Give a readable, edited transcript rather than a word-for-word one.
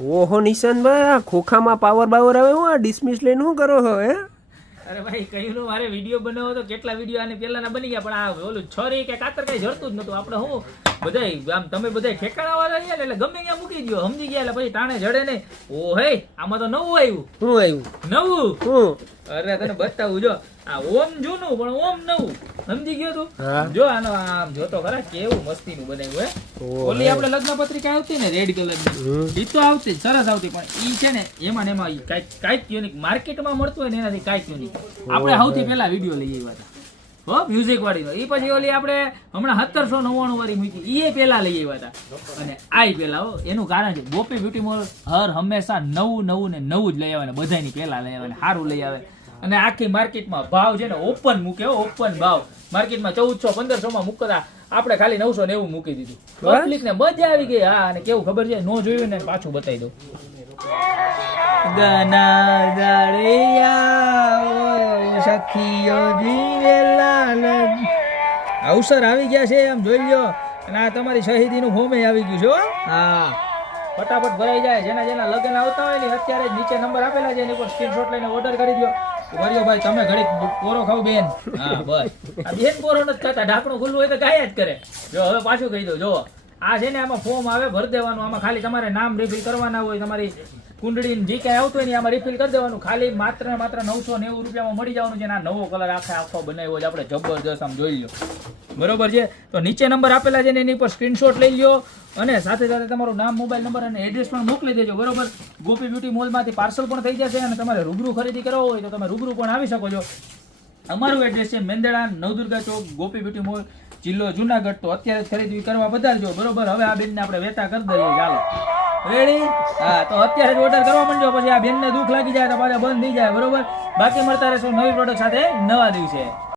ઓહો નિશાંતભાઈ, આ ખોખામાં પાવર બાવર આવે હું આ ડિસમિસ લઈને શું કરો છો હે? અરે ભાઈ કહ્યું નું મારે વિડીયો બનાવો તો કેટલા વિડીયો આની પહેલાના બની ગયા, પણ આ ઓલું છરી કે કાતર કઈ જડતું જ નતું. આપણે હું બધાય આમ તમે બધા ઠેકાણા વાળા રહ્યા ને એટલે ગમે ત્યાં મૂકી દો, સમજી ગયા એટલે પછી ટાણે જડે નહીં. ઓ હે આમાં તો નવું આવ્યું. શું આવ્યું? નવું શું? અરે તને બતાવું જો, આ ઓમ જૂનું પણ ઓમ નવું, સમજી ગયો તું? હા. જો આનો આમ જોતો ખરા કેવું મસ્તીનું બનાવ્યું હે. ઓલી આપણે લગ્ન પત્રિકા આવતી ને રેડ કલરની, ઈ તો આવતી સરસ આવતી, પણ ઈ છે ને એમાં ને એમાં કાંઈક યુનિક માર્કેટમાં મળતું હોય ને એનાથી કાંઈક યુનિક. આપણે સૌથી પહેલા વિડીયો લઈ આવ્યા હતા હો મ્યુઝિક વાળીનો. ઈ પછી ઓલી આપણે હમણાં 1799 વાળી મૂકી, ઈ પહેલા લઈ આવ્યા હતા. અને આઈ પહેલા હો, એનું કારણ છે ગોપી બ્યુટી મોલ હર હંમેશા નવું નવું ને નવું જ લઈ આવે ને બધાની પહેલા લઈ આવે ને સારું લઈ આવે. અને આખી માર્કેટમાં ભાવ છે ને ઓપન મૂકે, ઓપન ભાવ માર્કેટમાં 1400-1500 માં મૂકતા, આપણે ખાલી 990 મૂકી દીધું. પબ્લિક ને મજા આવી ગઈ. હા, અને કેવું ખબર છે, નો જોયું ને પાછું બતાવી દઉં. ગના દાડિયા સખીઓ જીવેલા અવસર આવી ગયા છે, આમ જોઈ લ્યો. અને આ તમારી શહીદીનું ફોર્મ આવી ગયું છે હો. હા, ફટાફટ ભરાઈ જાય. જેના જેના લગ્ન આવતા હોય ને અત્યારે જ નીચે નંબર આપેલા છે, એની પર સ્ક્રીનશોટ લઈને ઓર્ડર કરી દો. વર્યો ભાઈ તમે ઘડીક પોરો ખાવ બેન. હા બસ, આ બેન પોરો નથી ખાતા, ઢાંકણું ખુલ્લું હોય તો ગાયા જ કરે. જો હવે પાછું કહી દો, જો આ છે ને આમાં ફોર્મ આવે ભરી દેવાનું. આમાં ખાલી તમારે નામ રિફિલ કરવાના હોય, તમારી કુંડળી જે કાંઈ આવતું હોય ને આમાં રિફિલ કરી દેવાનું. ખાલી માત્ર 990 રૂપિયામાં મળી જવાનું છે. આ નવો કલર આખો બનાવ્યો છે આપણે, જબરજસ્ત. આમ જોઈ લો, બરોબર છે. તો નીચે નંબર આપેલા છે ને એની પર સ્ક્રીનશોટ લઈ લ્યો, અને સાથે સાથે તમારું નામ, મોબાઈલ નંબર અને એડ્રેસ પણ મોકલી દેજો, બરોબર. ગોપી બ્યુટી મોલમાંથી પાર્સલ પણ થઈ જશે, અને તમારે રૂબરૂ ખરીદી કરવો હોય તો તમે રૂબરૂ પણ આવી શકો છો. અમારું એડ્રેસ છે મેંદડા, નવદુર્ગા ચોક, ગોપી બ્યુટી મોલ, જિલ્લો જુનાગઢ. તો અત્યારે જ ખરીદી કરવા પધારજો, બરોબર. હવે આ બેનને આપણે વેતા કરી દઈએ, ચાલો રેડી. હા, તો અત્યારે જ ઓર્ડર કરવા માંડજો, પછી આ બેનને દુઃખ લાગી જાય તો પાછા બંધ થઈ જાય, બરોબર. બાકી મળતા રહેશો નવી પ્રોડક્ટ સાથે નવા દિવસે.